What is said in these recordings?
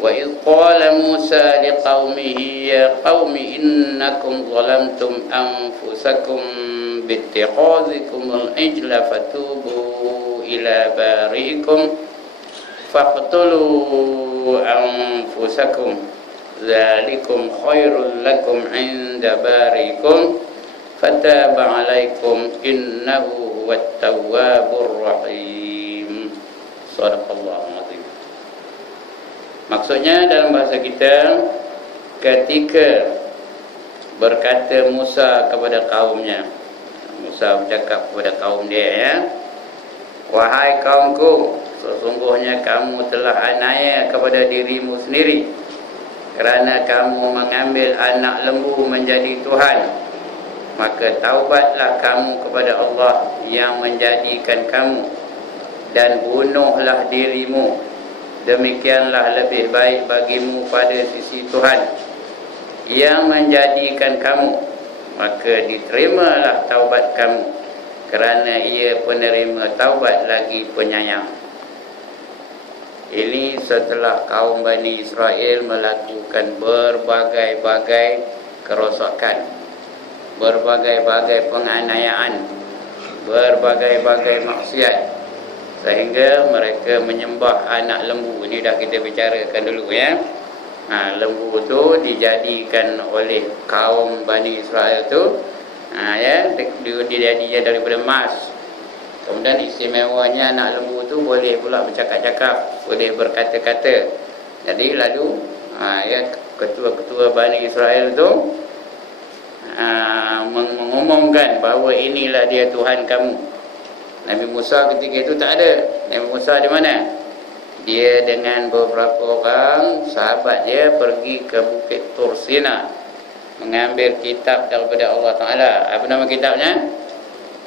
Wa idh qala Musa liqaumihi ya qaumi innakum zalamtum anfusakum bittikhadhikumul ijla fatubu ila bari'ikum faqtulu anfusakum dzalikum khairul lakum 'inda bari'ikum fataba 'alaikum innahu huwat tawwabur rahim. Shadaqallahu azim. Maksudnya dalam bahasa kita, ketika berkata Musa kepada kaumnya, Musa bercakap kepada kaum dia, ya, wahai kaumku, sesungguhnya kamu telah aniaya kepada dirimu sendiri kerana kamu mengambil anak lembu menjadi Tuhan. Maka taubatlah kamu kepada Allah yang menjadikan kamu, dan bunuhlah dirimu. Demikianlah lebih baik bagimu pada sisi Tuhan yang menjadikan kamu. Maka diterimalah taubat kamu, kerana ia penerima taubat lagi penyayang. Ini setelah kaum Bani Israel melakukan berbagai-bagai kerosakan, berbagai-bagai penganiayaan, berbagai-bagai maksiat, sehingga mereka menyembah anak lembu. Ini dah kita bicarakan dulu, ya. Lembu tu dijadikan oleh kaum Bani Israel tu, ya, dijadikan daripada emas. Kemudian istimewanya anak lembu tu boleh pula bercakap-cakap, boleh berkata-kata. Jadi lalu ya, ketua-ketua Bani Israel tu mengumumkan bahawa inilah dia Tuhan kamu. Nabi Musa ketika itu tak ada. Nabi Musa di mana? Dia dengan beberapa orang sahabat dia pergi ke Bukit Tur Sina, mengambil kitab daripada Allah Ta'ala. Apa nama kitabnya?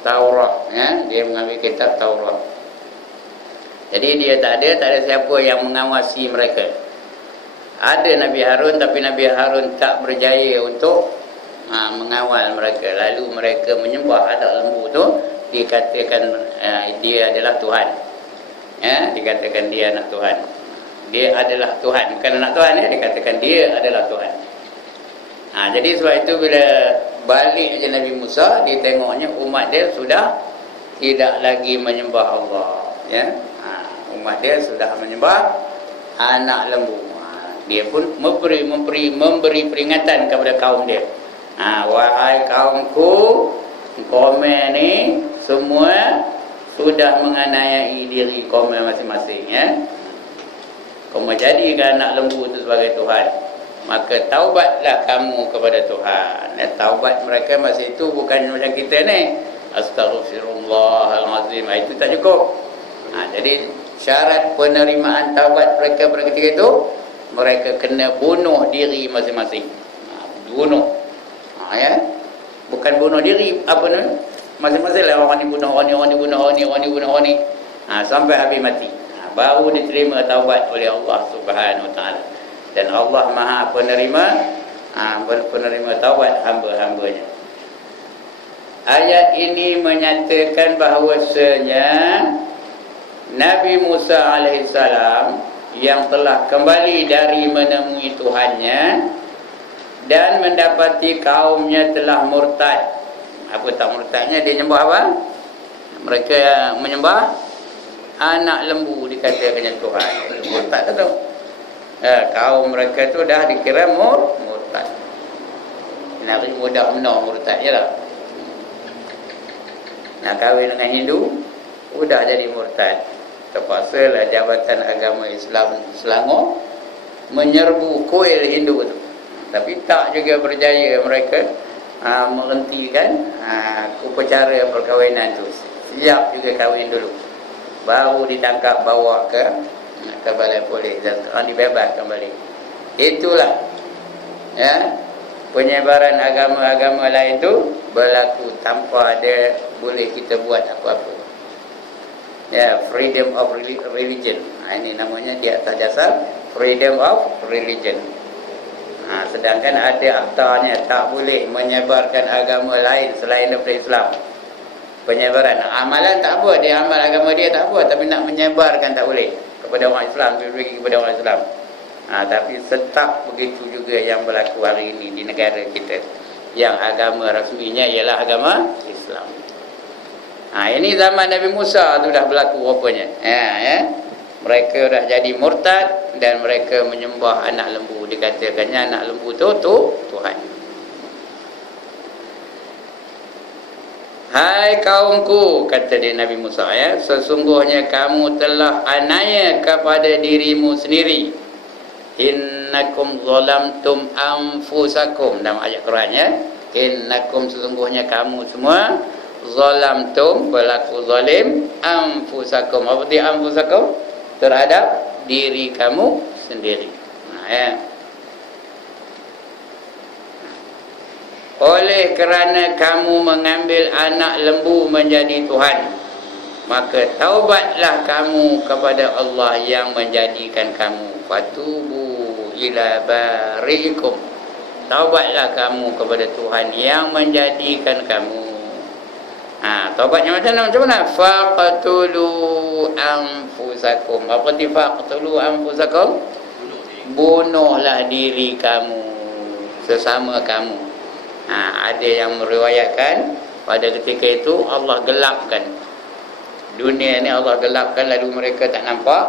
Taurat, ya? Dia mengambil kitab Taurat. Jadi dia tak ada siapa yang mengawasi mereka. Ada Nabi Harun, tapi Nabi Harun tak berjaya untuk mengawal mereka. Lalu mereka menyembah anak lembu tu, dikatakan dia adalah Tuhan, ya, dikatakan dia anak Tuhan. Dia adalah Tuhan, bukan anak Tuhan, ya, dikatakan dia adalah Tuhan. Jadi sebab itu bila balik je Nabi Musa, dia tengoknya umat dia sudah tidak lagi menyembah Allah, ya. Umat dia sudah menyembah anak lembu. Dia pun memberi peringatan kepada kaum dia. Wahai kaumku, komen ni semua sudah menganiayai diri kaum masing-masing, ya. Kamu jadikan anak lembu itu sebagai Tuhan, maka taubatlah kamu kepada Tuhan. Taubat mereka masa itu bukan macam kita ni, astaghfirullahalazim, itu tak cukup. Jadi syarat penerimaan taubat mereka pada ketika itu, mereka kena bunuh diri masing-masing. Bunuh, ya, bukan bunuh diri apa ni, masing-masing lah, orang ni bunuh orang ni, orang ni bunuh orang ni, orang ni bunuh orang ni, sampai habis mati. Baru diterima taubat oleh Allah Subhanahu Wa Taala. Dan Allah Maha penerima taubat hamba-hambanya. Ayat ini menyatakan bahawasanya Nabi Musa alaihissalam yang telah kembali dari menemui Tuhannya dan mendapati kaumnya telah murtad. Apa tak murtadnya? Dia menyembah apa? Mereka menyembah anak lembu, dikatakannya Tuhan. Murtad tu. Kaum mereka tu dah dikira murtad. Nak mudah menang murtad je lah. Nak kahwin dengan Hindu, sudah jadi murtad. Terpaksa lah Jabatan Agama Islam Selangor menyerbu kuil Hindu tu. Tapi tak juga berjaya mereka menghentikan upacara perkahwinan tu. Siap juga kahwin dulu, baru ditangkap bawa ke balai polis dan sekarang dibebaskan balik. Itulah, ya, penyebaran agama-agama lain tu berlaku tanpa ada boleh kita buat apa-apa. Ya, freedom of religion. Ini namanya di atas dasar freedom of religion. Sedangkan ada aktanya, tak boleh menyebarkan agama lain selain daripada Islam. Penyebaran amalan tak apa, dia amal agama dia tak apa, tapi nak menyebarkan tak boleh kepada orang Islam, bagi kepada orang Islam. Tapi tetap begitu juga yang berlaku hari ini di negara kita, yang agama rasminya ialah agama Islam. Ini zaman Nabi Musa tu dah berlaku rupanya. Mereka dah jadi murtad dan mereka menyembah anak lembu. Dikatakannya anak lembu tu Tuhan. Hai kaumku, kata dia Nabi Musa, sesungguhnya kamu telah aniaya kepada dirimu sendiri. Innakum zalamtum anfusakum, dalam ayat Quran innakum, sesungguhnya kamu semua, zalamtum, berlaku zalim, anfusakum, apa dia anfusakum? Terhadap diri kamu sendiri. Oleh kerana kamu mengambil anak lembu menjadi Tuhan, maka taubatlah kamu kepada Allah yang menjadikan kamu. Fatubu ila barikum, taubatlah kamu kepada Tuhan yang menjadikan kamu. Taubatnya macam mana? Faqtulu anfusakum. Apa arti faqtulu anfusakum? Bunuhlah diri kamu, sesama kamu. Ada yang meriwayatkan pada ketika itu Allah gelapkan dunia ni, Allah gelapkan, lalu mereka tak nampak.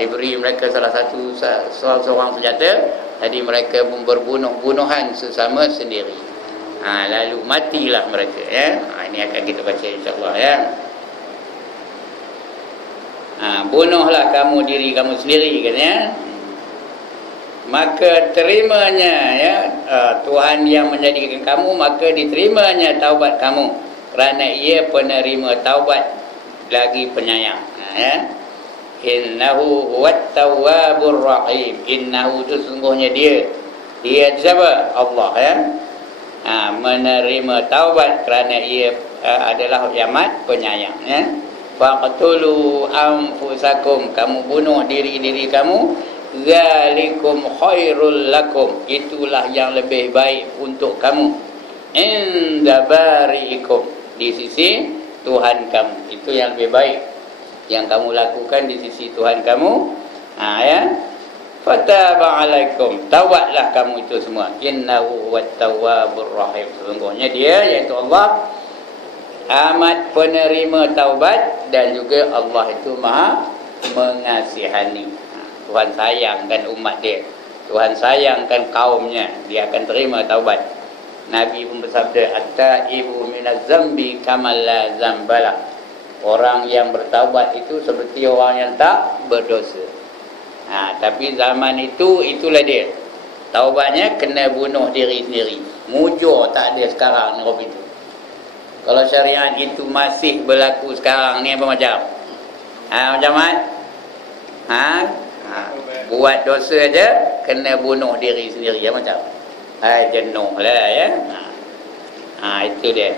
Diberi mereka salah satu seorang senjata, jadi mereka berbunuh-bunuhan sesama sendiri. Lalu matilah mereka. Ini akan kita baca insya-Allah bunuhlah kamu diri kamu sendiri, katanya. Maka terimanya Tuhan yang menjadikan kamu, maka diterimanya taubat kamu, kerana ia penerima taubat lagi penyayang. Innahu huwat tawwabur rahim. Innahu, itu sesungguhnya dia siapa? Allah menerima taubat kerana ia adalah amat penyayang. Faqtulu anfusakum, kamu bunuh diri kamu. Zalikum khairul lakum, itulah yang lebih baik untuk kamu. Inda bari'ikum, di sisi Tuhan kamu, itu yang lebih baik yang kamu lakukan di sisi Tuhan kamu. Fataba alaikum, taubatlah kamu itu semua. Innahu huwat tawwabur rahim, sesungguhnya dia, iaitu Allah, amat penerima taubat, dan juga Allah itu maha mengasihani. Tuhan sayangkan umat dia, Tuhan sayangkan kaumnya, dia akan terima taubat. Nabi pun bersabda, at-taibu minaz zambi kamal la zambala, orang yang bertaubat itu seperti orang yang tak berdosa. Tapi zaman itu, itulah dia, taubatnya kena bunuh diri sendiri. Mujur tak ada sekarang ni itu. Kalau syariat itu masih berlaku sekarang ni, apa macam? Macam mana? Buat dosa aja kena bunuh diri sendiri, macam jenuh lah itu dia.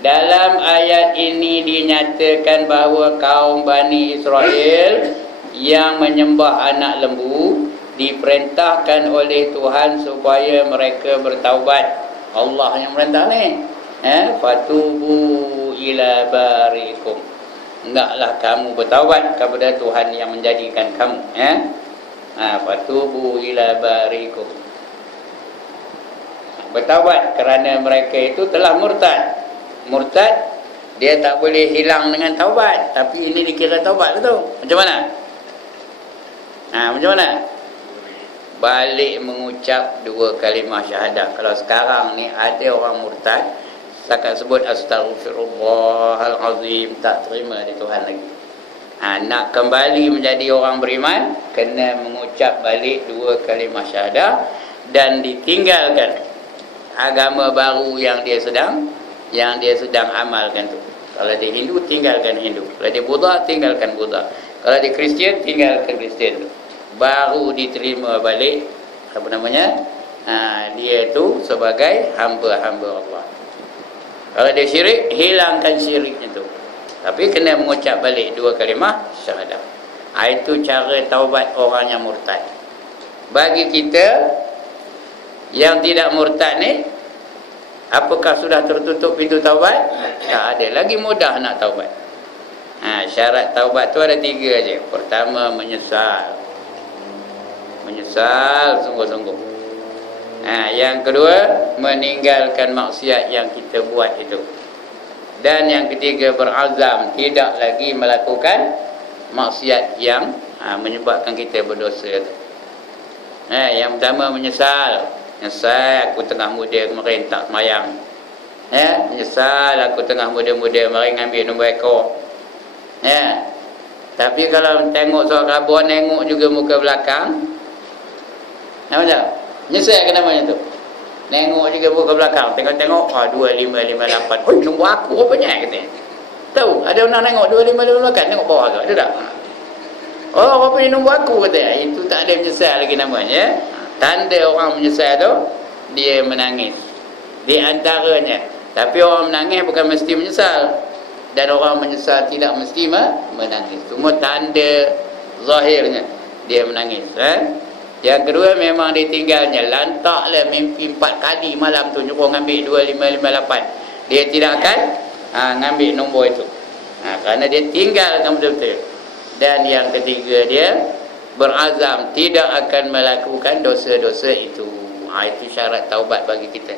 Dalam ayat ini dinyatakan bahawa kaum Bani Israel yang menyembah anak lembu diperintahkan oleh Tuhan supaya mereka bertaubat. Allah yang merintah ni. Fatubu ila barikum, hendaklah kamu bertaubat kepada Tuhan yang menjadikan kamu. Fatubu ila barikum, bertaubat kerana mereka itu telah murtad. Dia tak boleh hilang dengan taubat, tapi ini dikira taubat tu. Macam mana? Macam mana? Balik mengucap 2 kalimah syahadat. Kalau sekarang ni ada orang murtad, setakat sebut astaghfirullahalazim, tak terima di Tuhan lagi. Nak kembali menjadi orang beriman, kena mengucap balik 2 kalimah syahadat dan ditinggalkan agama baru yang dia sedang amalkan tu. Kalau dia Hindu, tinggalkan Hindu. Kalau dia Buddha, tinggalkan Buddha. Kalau dia Kristian, tinggalkan Kristian tu. Baru diterima balik dia tu sebagai hamba-hamba Allah. Kalau dia syirik, hilangkan syirik itu. Tapi kena mengucap balik 2 kalimah syahadah. Itu cara taubat orang yang murtad. Bagi kita yang tidak murtad ni, apakah sudah tertutup pintu taubat? Tak ada. Lagi mudah nak taubat. Syarat taubat tu ada 3 aja. Pertama, menyesal. menyesal sungguh-sungguh. Yang kedua, meninggalkan maksiat yang kita buat itu. Dan yang ketiga, berazam tidak lagi melakukan maksiat yang menyebabkan kita berdosa itu. Yang pertama, menyesal. Menyesal aku tengah muda kemarin tak semayang. Menyesal aku tengah muda-muda kemarin ambil nombor ekor. Tapi kalau tengok soal khabar, tengok juga muka belakang, macam menyesal ke namanya tu. Tengok juga muka belakang, tengok-tengok 2558. Oi, nombor aku rupanya katanya. Tahu, ada orang tengok 2558, tengok bawah tu, ada tak? Oh, apa ni nombor aku katanya. Itu tak ada menyesal lagi namanya. Tanda orang menyesal tu, dia menangis. Di antaranya. Tapi orang menangis bukan mesti menyesal. Dan orang menyesal tidak mesti menangis. Cuma tanda zahirnya dia menangis. Yang kedua, memang ditinggalnya. Lantaklah mimpi 4 kali malam tu nyuruh ngambil 2558. Dia tidak akan ngambil nombor itu. Kerana dia tinggalkan betul-betul. Dan yang ketiga, dia berazam tidak akan melakukan dosa-dosa itu. Itu syarat taubat bagi kita.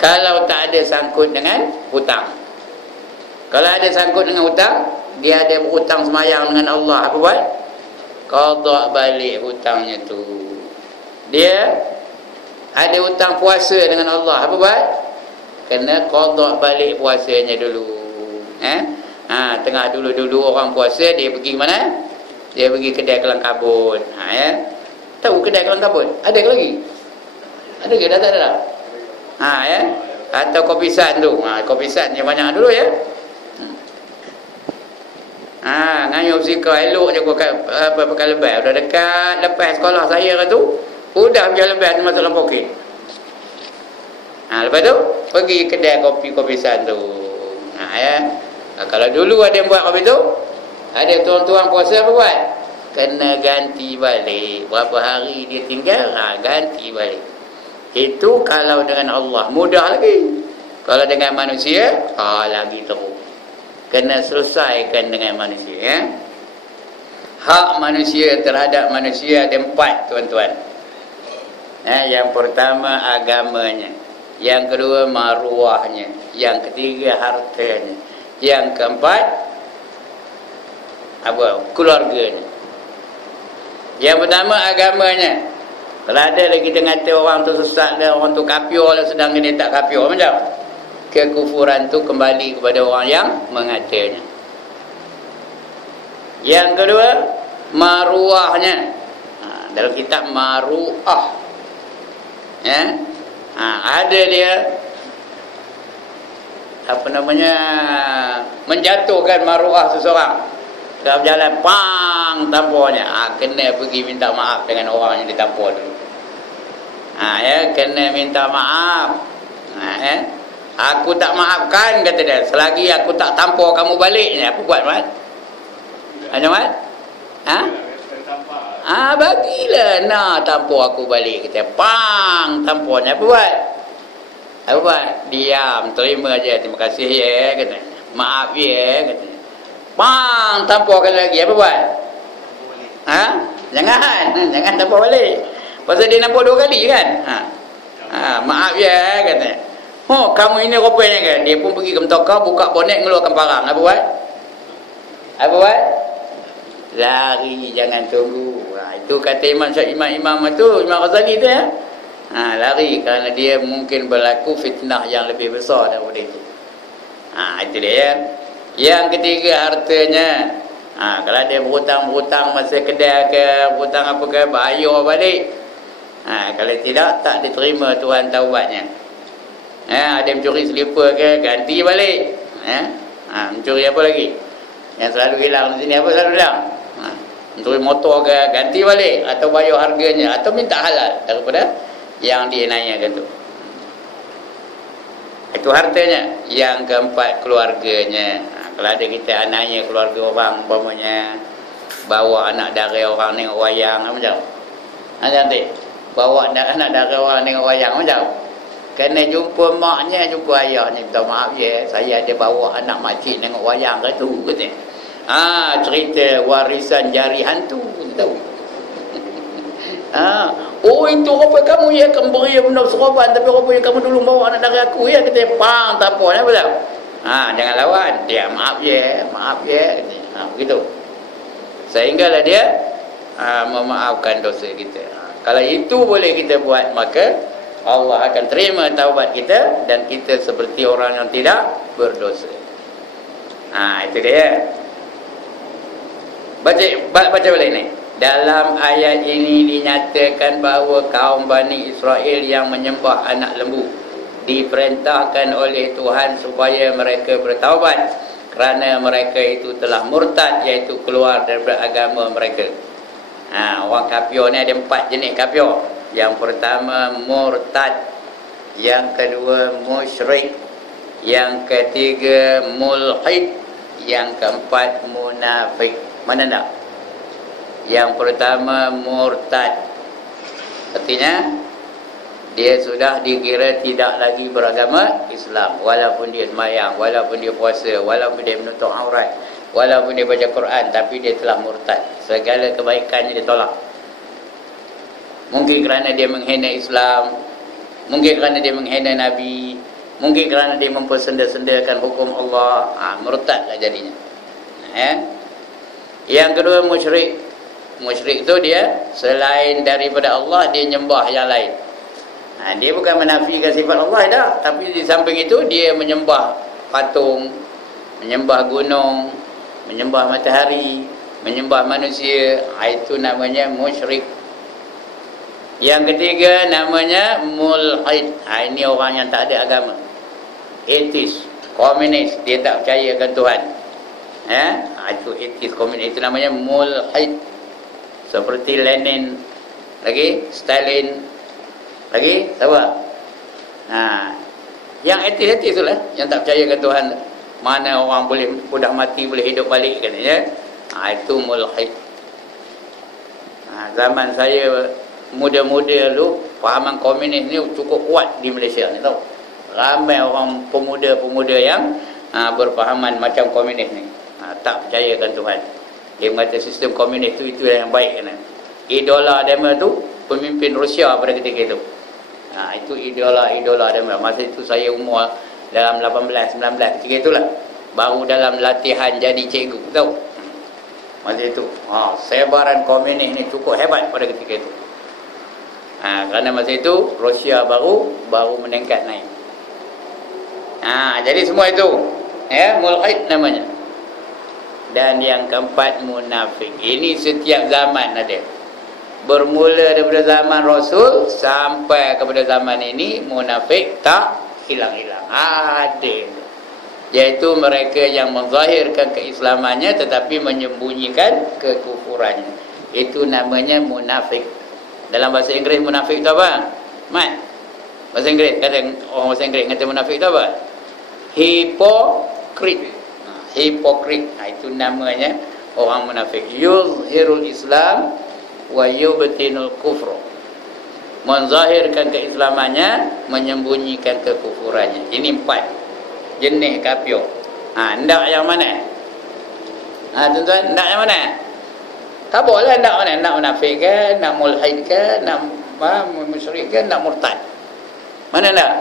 Kalau tak ada sangkut dengan hutang. Kalau ada sangkut dengan hutang, dia ada hutang semayang dengan Allah, apa buat? Qada balik hutangnya tu. Dia ada hutang puasa dengan Allah, apa buat? Kena qada balik puasanya dulu. Tengah dulu-dulu orang puasa, dia pergi mana? Dia pergi kedai kelang kabut. Tahu kedai kelang kabut? Ada ke lagi? Ada ke? Dah tak ada dah? Atau kopisan tu. Kopisan yang banyak dulu ya. Ngayup sika elok je pakai lebah. Udah dekat lepas sekolah saya tu, udah pakai lebah tu masuk dalam poket. Lepas tu pergi kedai kopi-kopisan tu. Kalau dulu ada yang buat kopi tu, ada tuan-tuan puasa apa buat? Kena ganti balik. Berapa hari dia tinggal, ganti balik. Itu kalau dengan Allah mudah lagi. Kalau dengan manusia, lagi teruk. Kena selesaikan dengan manusia. Hak manusia terhadap manusia ada 4, tuan-tuan. Yang pertama, agamanya. Yang kedua, maruahnya. Yang ketiga, hartanya. Yang keempat, keluarganya. Yang pertama, agamanya. Kalau ada lagi kita kata orang tu sesat dan orang tu kafir lah, sedangkan dia tak kafir, macam kekufuran tu kembali kepada orang yang mengatanya. Yang kedua, maruahnya. Dalam kitab maruah, ada dia menjatuhkan maruah seseorang. Dalam jalan tampurnya, kena pergi minta maaf dengan orang yang ditampur dulu. Kena minta maaf. Aku tak maafkan, kata dia, selagi aku tak tampur kamu baliknya. Apa buat, Mat? Macam Mat? Bagilah tampur aku balik, kata. Tampurnya apa buat? Apa buat? Diam, terima je, terima kasih ya, kata. Maaf ya, kata. Tampurkan lagi, apa buat? Jangan tampur balik. Pasal dia nampak 2 kali kan? Maaf ya, kata. Kamu ini rupanya kan? Dia pun pergi ke mentokar, buka bonet, ngeluarkan parang. Apa buat? Lari, jangan tunggu. Itu kata Imam Ghazali tu ya. Lari kerana dia mungkin berlaku fitnah yang lebih besar daripada itu. Itu dia ya. Yang ketiga, hartanya. Kalau dia berhutang masa kedai ke, berhutang apa ke, bayar balik. Kalau tidak, tak diterima Tuhan taubatnya. Ada mencuri selipar ke, ganti balik. Mencuri apa lagi? Yang selalu hilang di sini, apa selalu hilang? Mencuri motor ke, ganti balik. Atau bayar harganya, atau minta halal daripada yang dia nanyakan tu. Itu hartanya. Yang keempat, keluarganya. Kalau ada kita anaknya keluarga orang, umpamanya bawa anak dara orang tengok wayang, macam nanti bawa anak dara orang tengok wayang, macam kena jumpa maknya, jumpa ayahnya, minta maaf ya, saya ada bawa anak makcik tengok wayang ke tu, kata. Cerita warisan jari hantu, tahu. Oh itu rupa kamu ya, kamu beri benda seroban, tapi rupanya kamu dulu bawa anak dari aku ya, kata pang tak apa, apa tak? Jangan lawan. Dia maaf ya, begitu. Sehinggalah dia memaafkan dosa kita. Kalau itu boleh kita buat, maka Allah akan terima taubat kita dan kita seperti orang yang tidak berdosa. Itu dia. Baca balik ni. Dalam ayat ini dinyatakan bahawa kaum Bani Israel yang menyembah anak lembu diperintahkan oleh Tuhan supaya mereka bertaubat kerana mereka itu telah murtad, iaitu keluar daripada agama mereka. Orang kafir ni ada 4 jenis kafir. Yang pertama murtad, yang kedua musyrik, yang ketiga mulhid, yang keempat munafik. Mana nak? Yang pertama murtad, artinya dia sudah dikira tidak lagi beragama Islam, walaupun dia sembahyang, walaupun dia puasa, walaupun dia menutup aurat, walaupun dia baca Quran, tapi dia telah murtad. Segala kebaikannya dia tolak. Mungkin kerana dia menghina Islam, mungkin kerana dia menghina Nabi, mungkin kerana dia mempersenda-sendakan hukum Allah. Murtadlah jadinya. Yang kedua musyrik. Musyrik tu dia selain daripada Allah, dia nyembah yang lain. Dia bukan menafikan sifat Allah dah, tapi di samping itu dia menyembah patung, menyembah gunung, menyembah matahari, menyembah manusia. Itu namanya musyrik. Yang ketiga namanya mulhid. Ini orang yang tak ada agama, ateis, komunis, dia tak percayakan Tuhan. Itu ateis, komunis. Itu namanya mulhid. Seperti Lenin, lagi Stalin, lagi siapa? Yang ateis itulah, yang tak percayakan Tuhan. Mana orang boleh sudah mati boleh hidup balik katanya. Itu mulhid. Zaman saya muda-muda dulu, fahaman komunis ni cukup kuat di Malaysia ni, tahu. Ramai orang pemuda-pemuda yang berfahaman macam komunis ni. Tak percayakan Tuhan. Dia mengatakan sistem komunis itu yang baik kan. Idola dema tu pemimpin Rusia pada ketika itu. Itu idola dema. Masa itu saya umur dalam 18, 19 ketika itulah. Baru dalam latihan jadi cikgu, tahu. Masa itu sebaran komunis ni cukup hebat pada ketika itu. Kerana masa itu Rusia baru meningkat naik. Jadi semua itu mulhid namanya. Dan yang keempat munafik. Ini setiap zaman ada. Bermula daripada zaman Rasul sampai kepada zaman ini, munafik tak hilang-hilang. Ada. Iaitu mereka yang menzahirkan keislamannya tetapi menyembunyikan kekufurannya. Itu namanya munafik. Dalam bahasa Inggeris munafik itu apa? Mat? Bahasa Inggeris, kata orang bahasa Inggeris kata munafik itu apa? Hypocrite. Hipokrit. Itu namanya orang munafik. Yuzhirul Islam wa yubtinul kufru. Menzahirkan keislamannya, menyembunyikan kekufurannya. Ini 4 jenis kafir. Hendak yang mana? Tuan-tuan, hendak yang mana? Tak boleh hendak mana? Nak munafik ke, nak mulhid ke, nak musyrik ke, nak murtad. Mana hendak?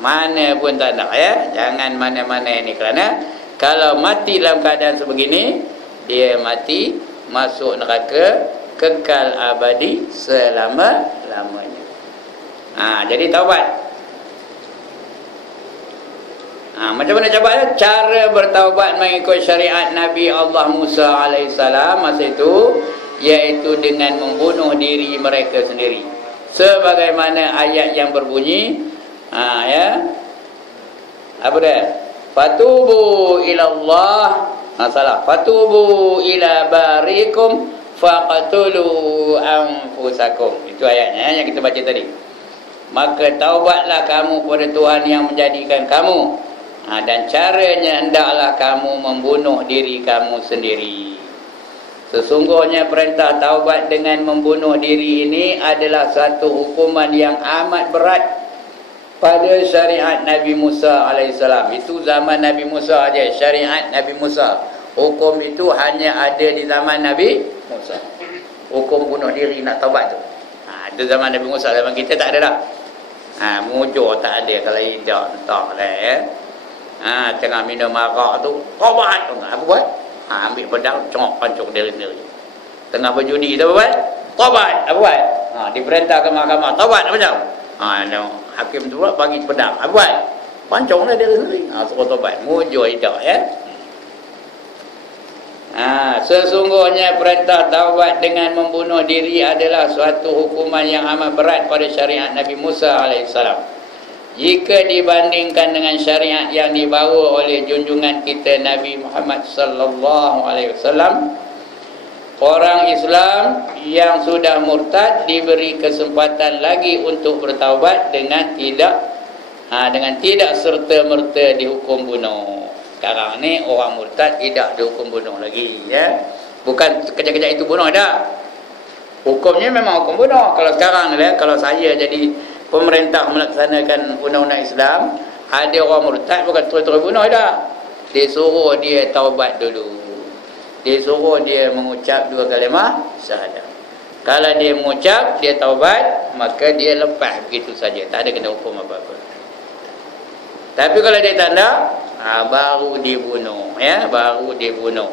Mana pun tak nak ya. Jangan mana-mana ini, kerana kalau mati dalam keadaan sebegini, dia mati masuk neraka kekal abadi selama-lamanya. Jadi taubat. Macam mana taubat? Cara bertaubat mengikut syariat Nabi Allah Musa alaihissalam masa itu, iaitu dengan membunuh diri mereka sendiri. Sebagaimana ayat yang berbunyi, apa dia? Fatubu ilallah. Salah. Fatubu ila barikum faqatulu anfusakum. Itu ayatnya yang kita baca tadi. Maka taubatlah kamu kepada Tuhan yang menjadikan kamu, dan caranya hendaklah kamu membunuh diri kamu sendiri. Sesungguhnya perintah taubat dengan membunuh diri ini adalah satu hukuman yang amat berat pada syariat Nabi Musa alaihissalam. Itu zaman Nabi Musa aja, syariat Nabi Musa. Hukum itu hanya ada di zaman Nabi Musa. Hukum bunuh diri, nak taubat tu. Itu zaman Nabi Musa, zaman kita tak ada dah. Mujur tak ada kalau tidak entah lah ya. Tengah minum arak tu, taubat. Apa buat? Ambil pedang, congok pancung dia sendiri. Tengah berjudi tu apa buat? Taubat. Apa buat? Diperintah ke mahkamah, taubat apa macam? Hakim tu pula bagi pedang. Apa buat? Pancung dia sendiri. Suruh taubat. Mujur hidup ya. Sesungguhnya perintah taubat dengan membunuh diri adalah suatu hukuman yang amat berat pada syariat Nabi Musa alaihissalam. Jika dibandingkan dengan syariat yang dibawa oleh junjungan kita Nabi Muhammad sallallahu alaihi wasallam, orang Islam yang sudah murtad diberi kesempatan lagi untuk bertaubat dengan tidak serta-merta dihukum bunuh. Sekarang ni orang murtad tidak dihukum bunuh lagi ya. Bukan kejap-kejap itu bunuh dah. Hukumnya memang hukum bunuh. Kalau sekarang ni kalau saya jadi pemerintah melaksanakan undang-undang Islam, ada orang murtad bukan terus-terus bunuh dah. Dia suruh dia taubat dulu. Dia suruh dia mengucap 2 kalimah syahadah. Kalau dia mengucap, dia taubat, maka dia lepas begitu saja. Tak ada kena hukum apa-apa. Tapi kalau dia tanda, baru dibunuh ya, baru dibunuh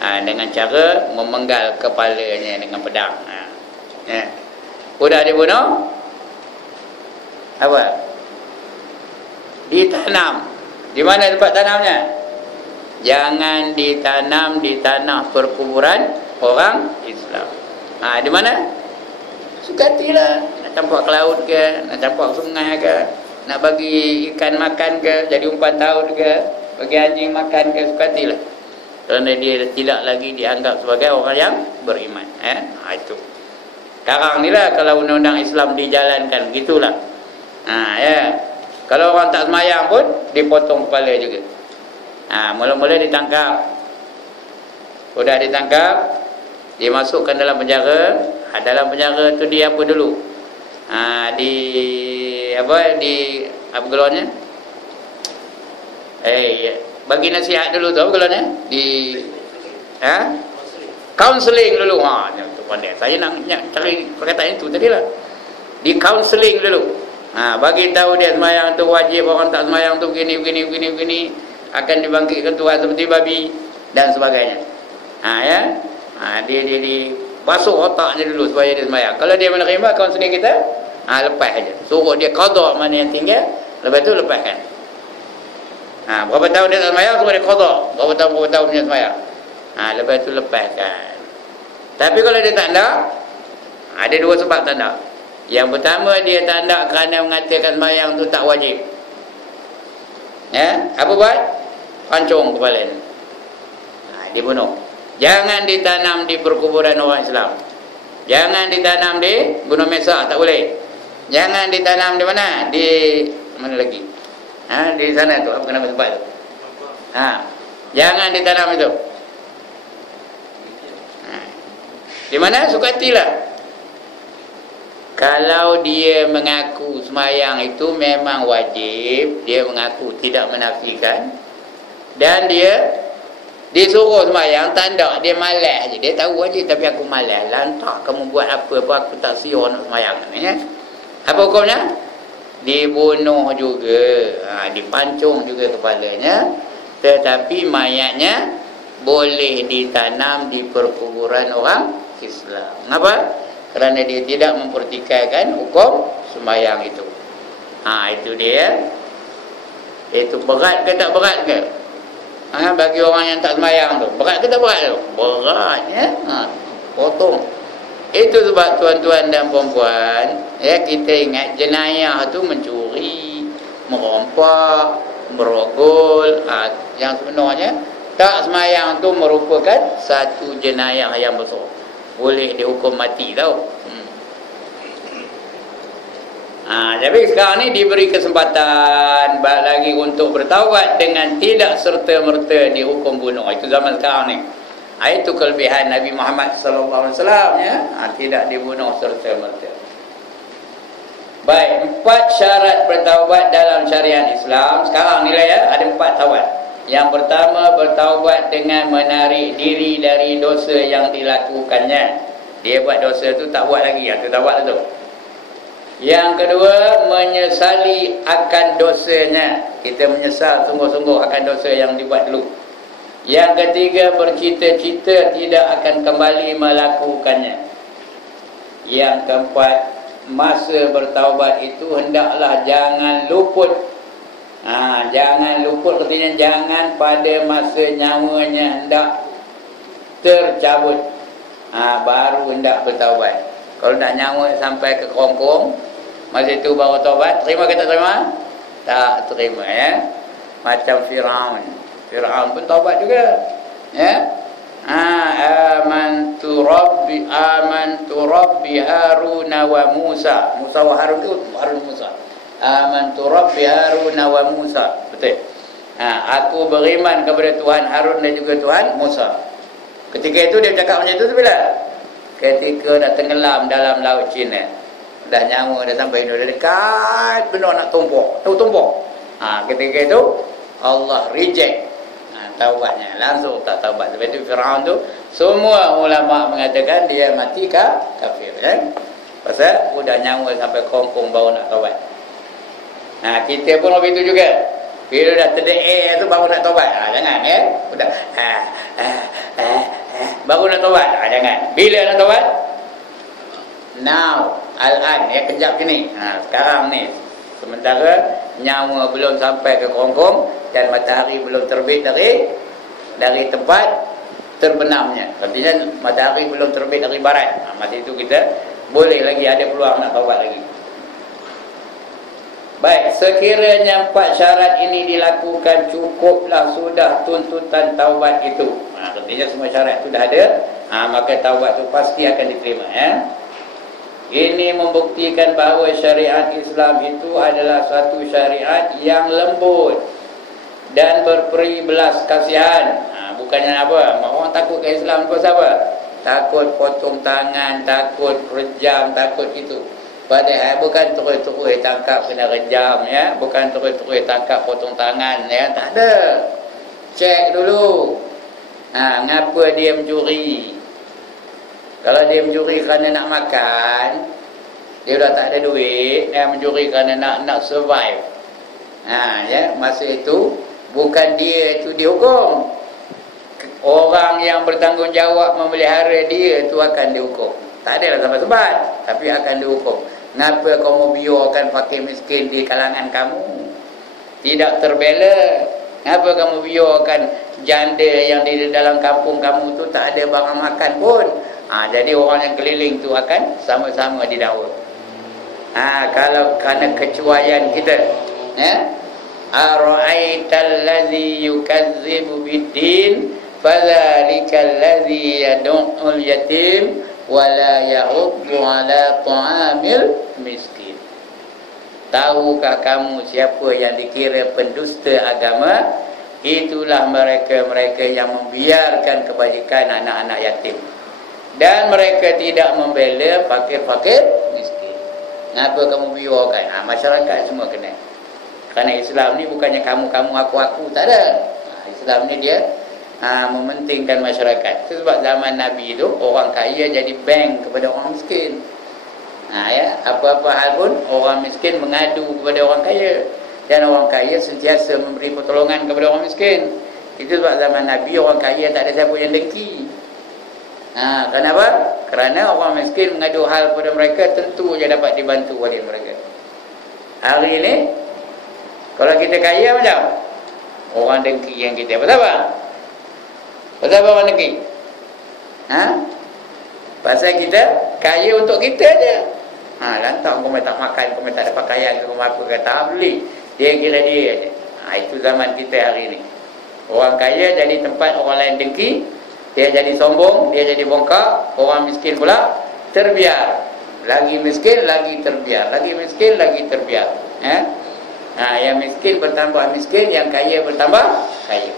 dengan cara memenggal kepalanya dengan pedang. Ya. Sudah dibunuh, apa? Ditanam. Di mana tempat tanamnya? Jangan ditanam di tanah perkuburan orang Islam. Di mana? Sukatilah. Nak campak ke laut ke, nak campak sungai ke, nak bagi ikan makan ke, jadi umpan taut ke, bagi anjing makan ke, sukatilah. Kerana dia tidak lagi dianggap sebagai orang yang beriman. Itu. Sekarang ni lah kalau undang-undang Islam dijalankan, begitulah. Ya. Kalau orang tak semayang pun, dipotong kepala juga. Mula-mula ditangkap. Sudah ditangkap, dimasukkan dalam penjara. Dalam penjara tu dia apa dulu? Apa gelarnya? Bagi nasihat dulu tu apa gelarnya? Counseling dulu. Tu pandai. Saya nak cari perkataan itu tadilah. Di counseling dulu. Bagi tahu dia semayang tu wajib, orang tak semayang tu begini akan dibangkitkan Tuhan seperti babi dan sebagainya. Dia basuh otaknya dulu supaya dia semayang. Kalau dia menerima kaunseling kita, lepas aja. Suruh dia qada mana yang tinggal, lepas tu lepaskan. Berapa tahun dia tak semayang, suruh dia qada. Berapa tahun dia semayang. Lepas tu lepaskan. Tapi kalau dia tak nak, ada 2 sebab tak nak. Yang pertama, dia tak nak kerana mengatakan semayang tu tak wajib. Apa buat? Pancung kepala dia. Dibunuh. Jangan ditanam di perkuburan orang Islam. Jangan ditanam di Gunung Mesak, tak boleh. Jangan ditanam di mana? Di mana lagi? Di sana tu, apa nama tempat tu? Jangan ditanam itu. Di mana? Sukatilah. Kalau dia mengaku semayang itu memang wajib, dia mengaku tidak menafikan, dan dia disuruh semayang, tanda dia malas je. Dia tahu aja, tapi aku malas. Lantak kamu buat apa-apa, aku tak siur nak semayang ni. Apa hukumnya? Dibunuh juga, dipancung juga kepalanya. Tetapi mayatnya boleh ditanam di perkuburan orang Islam. Kenapa? Kerana dia tidak mempertikaikan hukum sembahyang itu. Itu dia. Itu berat ke tak berat ke? Bagi orang yang tak sembahyang tu, berat ke tak berat tu? Berat ya. Potong. Itu sebab tuan-tuan dan puan-puan, kita ingat jenayah tu mencuri, merompak, merogol. Yang sebenarnya tak sembahyang tu merupakan satu jenayah yang besar. Boleh dihukum mati tau. Jadi sekarang ni diberi kesempatan lagi untuk bertaubat dengan tidak serta-merta dihukum bunuh. Itu zaman sekarang ni. Itu kelebihan Nabi Muhammad SAW ya. Tidak dibunuh serta-merta. Baik, 4 syarat bertaubat dalam syariat Islam. Sekarang ni lah ya, ada 4 taubat. Yang pertama, bertaubat dengan menarik diri dari dosa yang dilakukannya. Dia buat dosa tu tak buat lagi, tu tak buat tu. Yang kedua, menyesali akan dosanya. Kita menyesal sungguh-sungguh akan dosa yang dibuat dulu. Yang ketiga, bercita-cita tidak akan kembali melakukannya. Yang keempat, masa bertaubat itu hendaklah jangan luput. Jangan luput, artinya jangan pada masa nyawanya hendak tercabut, baru hendak bertaubat. Kalau nak nyawa sampai ke kerongkong, masa itu baru taubat. Terima ke tak terima? Tak terima, ya. Macam Firaun pun taubat juga, ya. Amantu rabbi Harun wa Musa. Musa wa Harun tu Harun Musa. Amantu rabbi Harun wa Musa. Betul. Aku beriman kepada Tuhan Harun dan juga Tuhan Musa. Ketika itu dia cakap macam itu bila? Ketika dah tenggelam dalam laut Cina. Dah nyawa dah sampai dah dekat benar nak tumpuk. Tahu tumpuk? Ketika itu Allah reject taubatnya, langsung tak taubat. Sebab itu Firaun tu semua ulama mengatakan dia mati kafir, kan? Pasal sudah nyawa sampai kongkong baru nak taubat. Kita pun begitu juga. Bila dah terde'er tu baru nak taubat. Jangan, ya. Sudah baru nak taubat. Jangan. Bila nak taubat? Now, al-an, ya, kejap ni. Sekarang ni. Sementara nyawa belum sampai ke kongkong dan matahari belum terbit dari tempat terbenamnya. Artinya matahari belum terbit dari barat. Masa itu kita boleh lagi ada peluang nak taubat lagi. Baik, sekiranya 4 syarat ini dilakukan, cukuplah sudah tuntutan taubat itu. Artinya semua syarat itu dah ada, maka taubat itu pasti akan diterima, ya. Ini membuktikan bahawa syariat Islam itu adalah satu syariat yang lembut dan berperi belas kasihan. Bukannya apa? Orang takut ke Islam tu apa? Takut potong tangan, takut rejam, takut itu. Padahal bukan terus-terus tangkap kena rejam, ya. Bukan terus-terus tangkap potong tangan, ya. Tak ada. Cek dulu. Ngapa dia mencuri? Kalau dia mencuri kerana nak makan, dia dah tak ada duit, dia mencuri kerana nak survive. Ya, masa itu bukan dia itu dihukum. Orang yang bertanggungjawab memelihara dia itu akan dihukum. Tak adalah sebab-sebab, tapi akan dihukum. Kenapa kamu biarkan fakir miskin di kalangan kamu tidak terbela? Kenapa kamu biarkan janda yang di dalam kampung kamu tu tak ada barang makan pun? Jadi orang yang keliling tu akan sama-sama didakwa. Kalau kerana kecuaian kita, ya. Ara'aital ladzi yukazzibu bid-din fadzalikal ladzi yad'ul yatim wa la yahuddu 'ala ta'amil miskin. Tahukah kamu siapa yang dikira pendusta agama? Itulah mereka-mereka yang membiarkan kebajikan anak-anak yatim, dan mereka tidak membela fakir-fakir miskin. Kenapa kamu biarkan? Masyarakat semua kena. Kerana Islam ni bukannya kamu-kamu, aku-aku, tak ada. Islam ni dia mementingkan masyarakat. Sebab zaman Nabi itu orang kaya jadi bank kepada orang miskin. Ya, apa-apa hal pun orang miskin mengadu kepada orang kaya, dan orang kaya sentiasa memberi pertolongan kepada orang miskin. Itu sebab zaman Nabi orang kaya tak ada siapa yang dengki. Kenapa? Kerana orang miskin mengadu hal kepada mereka, tentu je dapat dibantu oleh mereka. Hari ini kalau kita kaya macam orang dengki yang kita. Pasal apa? Pasal apa orang dengki? Pasal kita kaya untuk kita aja. Lantak kau tak makan, kau tak ada pakaian, kau apa kata tak beli. Dia kira dia aja. Itu zaman kita hari ini. Orang kaya jadi tempat orang lain dengki, dia jadi sombong, dia jadi bongkak. Orang miskin pula terbiar. Lagi miskin, lagi terbiar. Lagi miskin, lagi terbiar. Yang miskin bertambah miskin, yang kaya bertambah kaya.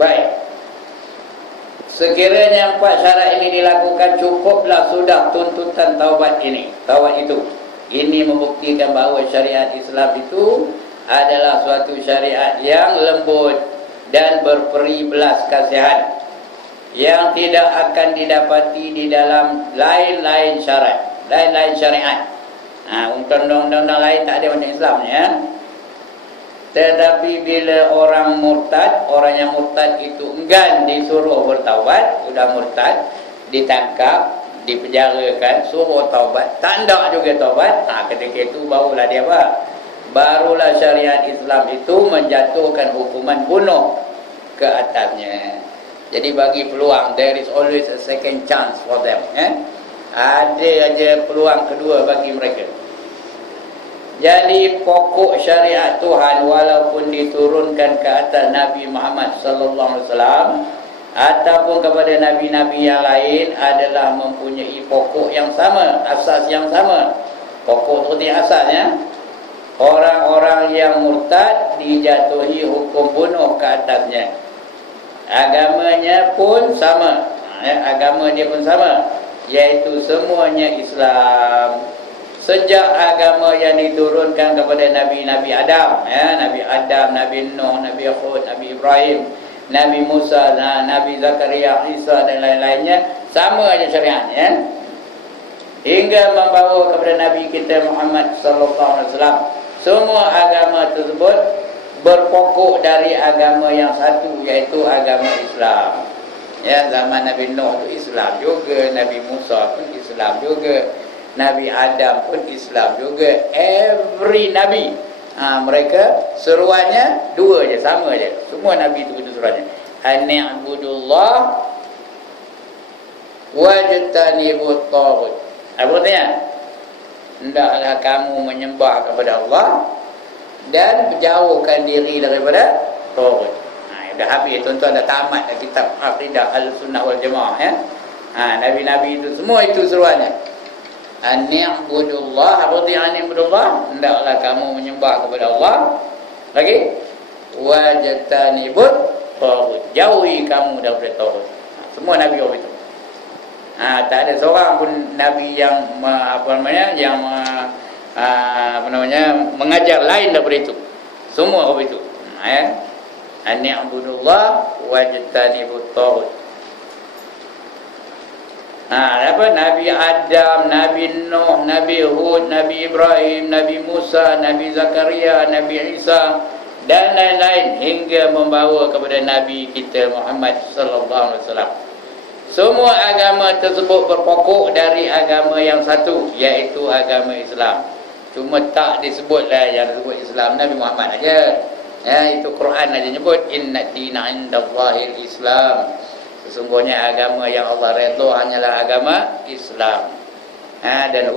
Baik. Sekiranya 4 syarat ini dilakukan, cukuplah sudah tuntutan taubat ini. Taubat itu. Ini membuktikan bahawa syariat Islam itu adalah suatu syariat yang lembut dan berperi belas kasihan. yang tidak akan didapati di dalam lain-lain syariat. Undang-undang lain tak ada macam Islam ya. Tetapi bila orang murtad, orang yang murtad itu enggan disuruh bertaubat, sudah murtad, ditangkap, dipenjarakan, suruh taubat, tak nak juga taubat, ketika itu barulah dia apa? Barulah syariat Islam itu menjatuhkan hukuman bunuh ke atasnya. Jadi bagi peluang, there is always a second chance for them. Ada aja peluang kedua bagi mereka. Jadi pokok syariat Tuhan walaupun diturunkan ke atas Nabi Muhammad sallallahu alaihi wasallam ataupun kepada nabi-nabi yang lain adalah mempunyai pokok yang sama, asas yang sama. Pokok seperti asasnya, orang-orang yang murtad dijatuhi hukum bunuh ke atasnya. Agamanya pun sama, agama dia pun sama, iaitu semuanya Islam. Sejak agama yang diturunkan kepada Nabi-Nabi Adam, Nabi Adam, Nabi Nuh, Nabi Hud, Nabi Ibrahim, Nabi Musa, Nabi Zakaria, Isa dan lain-lainnya, sama aja syariatnya, hingga membawa kepada Nabi kita Muhammad sallallahu alaihi wasallam. Semua agama tersebut berpokok dari agama yang satu, iaitu agama Islam. Ya, zaman Nabi Nuh itu Islam juga, Nabi Musa pun Islam juga, Nabi Adam pun Islam juga. Every Nabi, mereka seruannya dua je, sama je. Semua Nabi itu seruannya, An-ni'budullah wajtanibut taghut. Apa artinya? Hendaklah kamu menyembah kepada Allah dan menjauhkan diri daripada taghut. Dah habis, tuan-tuan dah tamat kitab Aqidah Al-Sunnah wal Jamaah ya. Nabi-nabi itu semua itu seruannya. An-ni'budullah, apa arti an-ni'budullah? Hendaklah kamu menyembah kepada Allah. Lagi, wajtanibut taghut, jauhi kamu daripada taghut. Semua nabi itu. Tak ada seorang pun nabi yang mengajar lain daripada itu. Semua itu. An-ni'budullah wajtanibut taghut. Nabi Adam, Nabi Nuh, Nabi Hud, Nabi Ibrahim, Nabi Musa, Nabi Zakaria, Nabi Isa dan lain-lain hingga membawa kepada Nabi kita Muhammad sallallahu alaihi wasallam. Semua agama tersebut berpokok dari agama yang satu, iaitu agama Islam. Cuma tak disebutlah yang disebut Islam Nabi Muhammad aja. Itu Quran aja nyebut inna dina indallahil Islam. Sesungguhnya agama yang Allah redha hanyalah agama Islam. Dan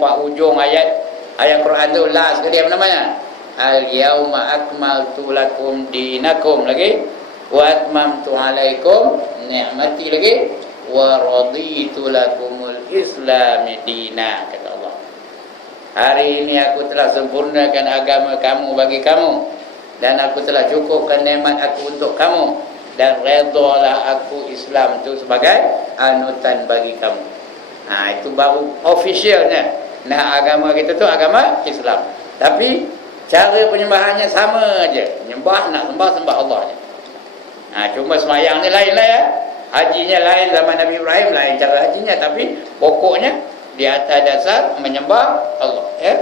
pak ujung ayat Quran tu last sekali apa namanya? Al-yauma akmaltu lakum dinakum lagi wa atmamtu alaikum ni'mati lagi wa raditu lakumul Islam dina, kata Allah. Hari ini aku telah sempurnakan agama kamu bagi kamu, dan aku telah cukupkan nikmat aku untuk kamu, dan redalah aku Islam itu sebagai anutan bagi kamu. Itu baru officialnya. Agama kita tu agama Islam. Tapi cara penyembahannya sama aja. Nak sembah Allah je. Cuma semayang ni lain lah ya. Hajinya lain, zaman Nabi Ibrahim lain cara hajinya, tapi pokoknya di atas dasar menyembah Allah ya.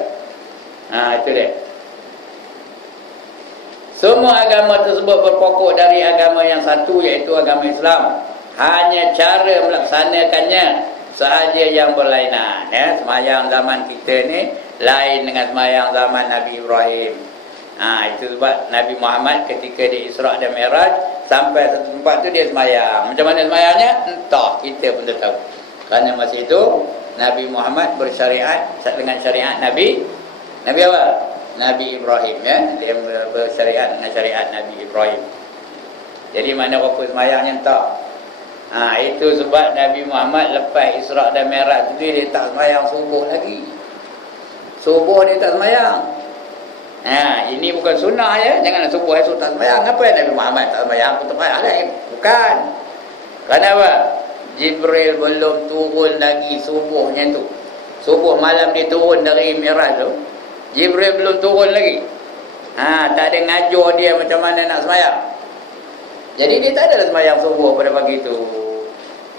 Itu dia. Semua agama tersebut berpokok dari agama yang satu, iaitu agama Islam. Hanya cara melaksanakannya sahaja yang berlainan ya. Semayang zaman kita ni lain dengan semayang zaman Nabi Ibrahim. Itu sebab Nabi Muhammad ketika di Isra' dan Mi'raj sampai satu tempat tu dia semayang. Macam mana semayangnya? Entah, kita pun tak tahu. Kerana masa itu Nabi Muhammad bersyariat dengan syariat Nabi apa? Nabi Ibrahim ya. Dia bersyariat dengan syariat Nabi Ibrahim. Jadi mana rupa semayangnya entah. Itu sebab Nabi Muhammad lepas Isra' dan Mi'raj tu dia tak semayang subuh lagi. Subuh dia tak semayang. Ini bukan sunnah ya. Janganlah subuh esok tak semayang. Apa yang Nabi Muhammad tak semayang pun tak semayang lah. Bukan. Kenapa? Jibril belum turun lagi subuhnya tu. Subuh malam dia turun dari Mi'raj tu, Jibril belum turun lagi. Tak ada ngajar dia macam mana nak semayang. Jadi dia tak ada sembahyang subuh pada pagi itu.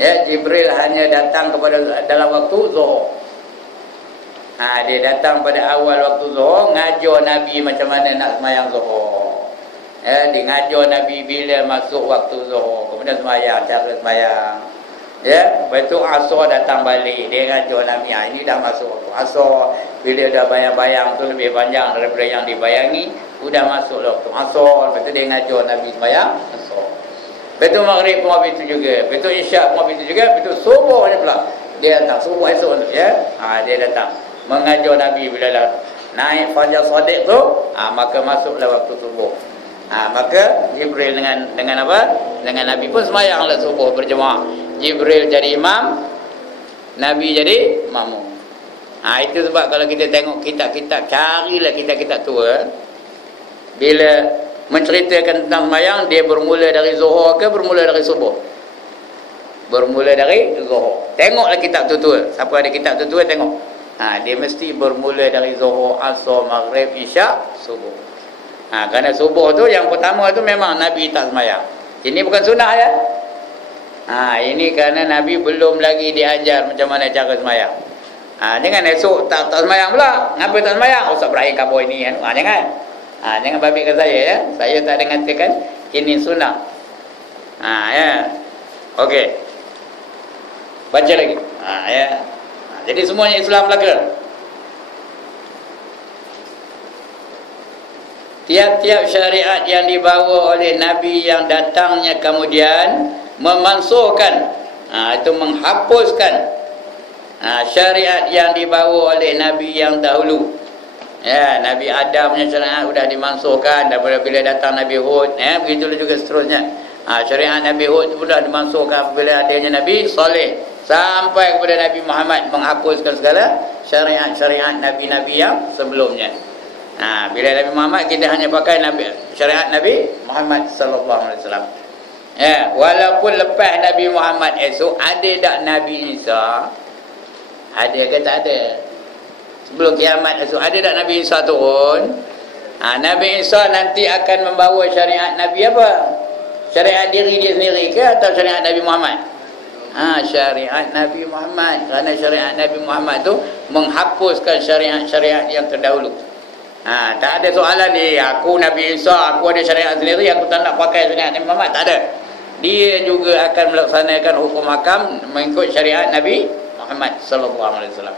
Ya, Jibril hanya datang kepada dalam waktu Zuhur. Dia datang pada awal waktu Zuhur, ngajar Nabi macam mana nak sembahyang Zuhur. Dia ngajar Nabi bila masuk waktu Zuhur, kemudian sembahyang, cara sembahyang. Ya, lepas tu Asar datang balik, dia ngajar Nabi, ini dah masuk waktu Asar. Bila dah bayang-bayang tu lebih panjang daripada yang dibayangi, sudah masuk waktu Asar. Lepas tu dia ngajar Nabi sembahyang Asar. Lepas tu Maghrib pun habis tu juga, lepas tu Isyak pun habis tu juga, lepas tu subuh je pula dia datang, subuh esok tu, ya. Dia datang mengajar Nabi bila dah naik Fajar Shadiq tu, maka masuklah waktu subuh. Maka Jibril dengan apa? Dengan Nabi pun sembahyanglah subuh berjemaah. Jibril jadi imam, Nabi jadi makmum. Itu sebab kalau kita tengok kitab-kitab, carilah kitab-kitab tua, bila menceritakan tentang sembahyang, dia bermula dari Zuhur ke bermula dari subuh? Bermula dari Zuhur. Tengoklah kitab tua-tua. Siapa ada kitab tua-tua tengok. Dia mesti bermula dari Zuhur, Asar, Maghrib, Isyak, subuh. Kerana subuh tu yang pertama tu memang Nabi tak sembahyang. Ini bukan sunnah ya. Ini kerana Nabi belum lagi diajar macam mana cara sembahyang. Jangan esok tak sembahyang pula. Ngapa tak sembahyang? Ustaz Ibrahim kabur ini kan. Jangan. Jangan babitkan saya ya. Saya tak ada mengatakan ini sunnah. Ya. Okey. Baca lagi. Ya. Jadi semuanya Islam belaka. Tiap-tiap syariat yang dibawa oleh Nabi yang datangnya kemudian memansuhkan, itu menghapuskan syariat yang dibawa oleh Nabi yang dahulu. Ya, Nabi Adam punya syariat sudah dimansuhkan daripada bila datang Nabi Hud. Begitulah juga seterusnya. Syariat Nabi Hud sudah dimansuhkan bila adanya Nabi Saleh, sampai kepada Nabi Muhammad menghapuskan segala syariat-syariat Nabi-Nabi yang sebelumnya. Bila Nabi Muhammad, kita hanya pakai syariat Nabi Muhammad sallallahu alaihi wasallam. Ya, walaupun lepas Nabi Muhammad esok ada tak Nabi Isa? Ada ke tak ada? Sebelum kiamat esok ada tak Nabi Isa turun? Nabi Isa nanti akan membawa syariat Nabi apa? Syariat diri dia sendiri ke atau syariat Nabi Muhammad? Syariat Nabi Muhammad. Kerana syariat Nabi Muhammad tu menghapuskan syariat-syariat yang terdahulu. Tak ada soalan ni, aku Nabi Isa, aku ada syariat sendiri, aku tak nak pakai syariat Nabi Muhammad. Tak ada. Dia juga akan melaksanakan hukum hakam mengikut syariat Nabi Muhammad sallallahu alaihi wasallam.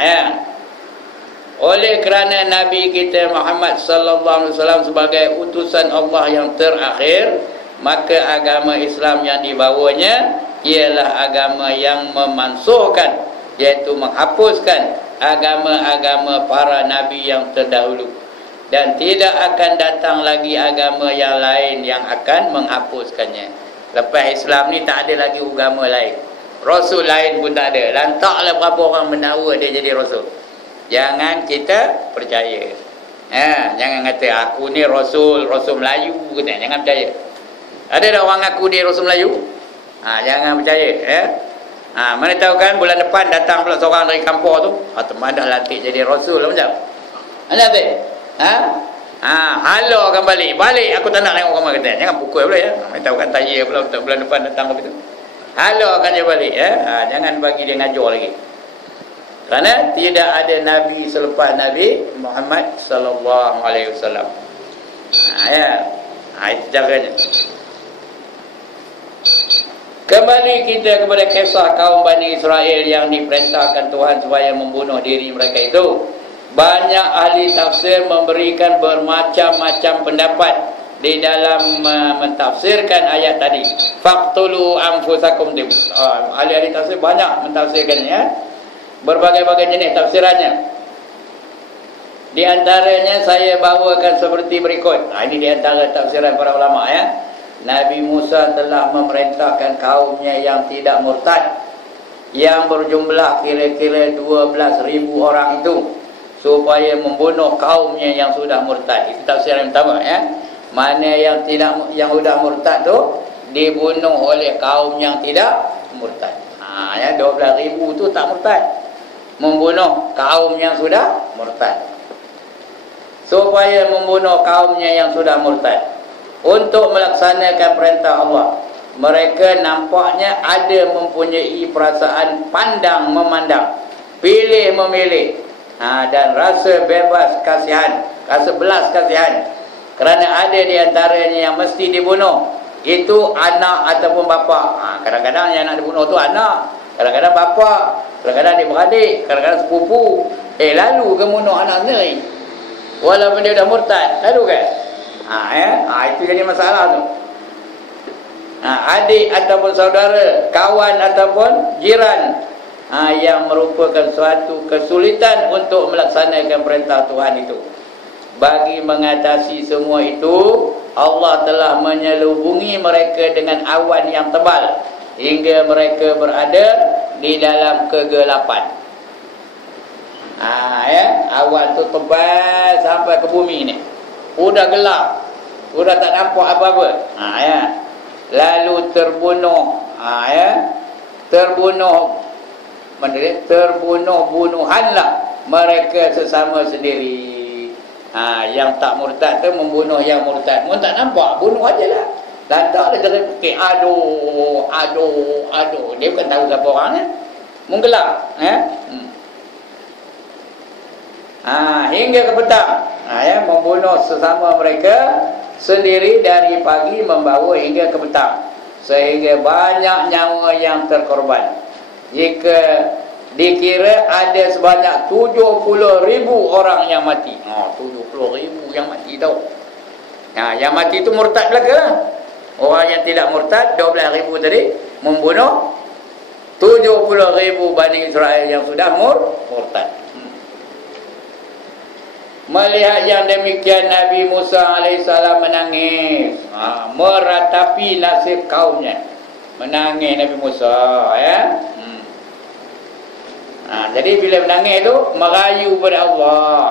Ya. Oleh kerana Nabi kita Muhammad sallallahu alaihi wasallam sebagai utusan Allah yang terakhir, maka agama Islam yang dibawanya ialah agama yang memansuhkan, iaitu menghapuskan agama-agama para nabi yang terdahulu, dan tidak akan datang lagi agama yang lain yang akan menghapuskannya. Lepas Islam ni tak ada lagi agama lain, rasul lain pun tak ada. Lantaklah berapa orang mendakwa dia jadi rasul. Jangan kita percaya. Jangan kata aku ni rasul Melayu kata. Jangan percaya. Ada tak orang ngaku dia rasul Melayu? Jangan percaya. Mana tahu kan bulan depan datang pula seorang dari kampung tu, teman dah latih jadi rasul lah macam. Ada tak? Halo akan balik aku tak nak tengok kamu kata. Jangan pukul pula ya. Mana tahu kan tanya pula bulan depan datang begitu. Halo akan dia balik ya. Jangan bagi dia ngajar lagi. Kerana tidak ada nabi selepas Nabi Muhammad sallallahu alaihi wasallam. Ya. Itu caranya. Kembali kita kepada kisah kaum Bani Israel yang diperintahkan Tuhan supaya membunuh diri mereka itu. Banyak ahli tafsir memberikan bermacam-macam pendapat di dalam mentafsirkan ayat tadi. Faqtulu anfusakum. Ahli-ahli tafsir banyak mentafsirkannya, berbagai-bagai jenis tafsirannya. Di antaranya saya bawakan seperti berikut. Ini di antara tafsiran para ulama ya. Nabi Musa telah memerintahkan kaumnya yang tidak murtad, yang berjumlah kira-kira 12,000 orang itu, supaya membunuh kaumnya yang sudah murtad. Itu tafsir yang pertama ya. Mana yang sudah murtad tu dibunuh oleh kaum yang tidak murtad. Ya 12,000 tu tak murtad. Membunuh kaum yang sudah murtad. Supaya membunuh kaumnya yang sudah murtad. untuk melaksanakan perintah Allah. Mereka nampaknya ada mempunyai perasaan pandang memandang, pilih memilih, dan rasa bebas kasihan, rasa belas kasihan, kerana ada di antaranya yang mesti dibunuh, itu anak ataupun bapa. Kadang-kadang yang nak dibunuh tu anak, kadang-kadang bapa, kadang-kadang adik-beradik, kadang-kadang sepupu. Lalu ke bunuh anak sendiri walaupun dia dah murtad, lalu kan? Itu jadi masalah tu. Adik ataupun saudara, kawan ataupun jiran, yang merupakan suatu kesulitan untuk melaksanakan perintah Tuhan itu. Bagi mengatasi semua itu, Allah telah menyelubungi mereka dengan awan yang tebal hingga mereka berada di dalam kegelapan. Awan tu tebal sampai ke bumi ni. Udah gelap, udah tak nampak apa-apa. Lalu terbunuh, terbunuhanlah mereka sesama sendiri. Yang tak murtad tu membunuh yang murtad. Mun tak nampak, bunuh ajalah. Dan tak ada kata fikir aduh. Dia bukan tahu siapa orangnya. Menggelap, hingga ke petang, membunuh sesama mereka sendiri dari pagi membawa hingga ke petang, sehingga banyak nyawa yang terkorban. Jika dikira ada sebanyak 70,000 orang yang mati. 70,000 yang mati tau. Yang mati itu murtad belaka lah. Orang yang tidak murtad 12,000 tadi membunuh 70,000 Bani Israel yang sudah murtad. Melihat yang demikian, Nabi Musa AS menangis, meratapi nasib kaumnya. Menangis Nabi Musa, jadi bila menangis itu merayu kepada Allah,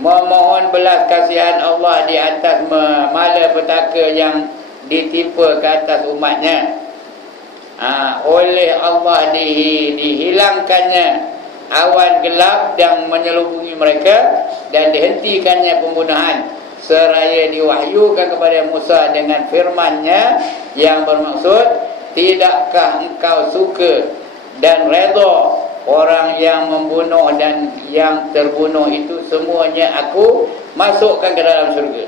memohon belas kasihan Allah di atas malapetaka yang ditimpa ke atas umatnya. Oleh Allah dihilangkannya awan gelap yang menyelubungi mereka dan dihentikannya pembunuhan, seraya diwahyukan kepada Musa dengan firman-Nya yang bermaksud, tidakkah engkau suka dan redha orang yang membunuh dan yang terbunuh itu semuanya aku masukkan ke dalam syurga.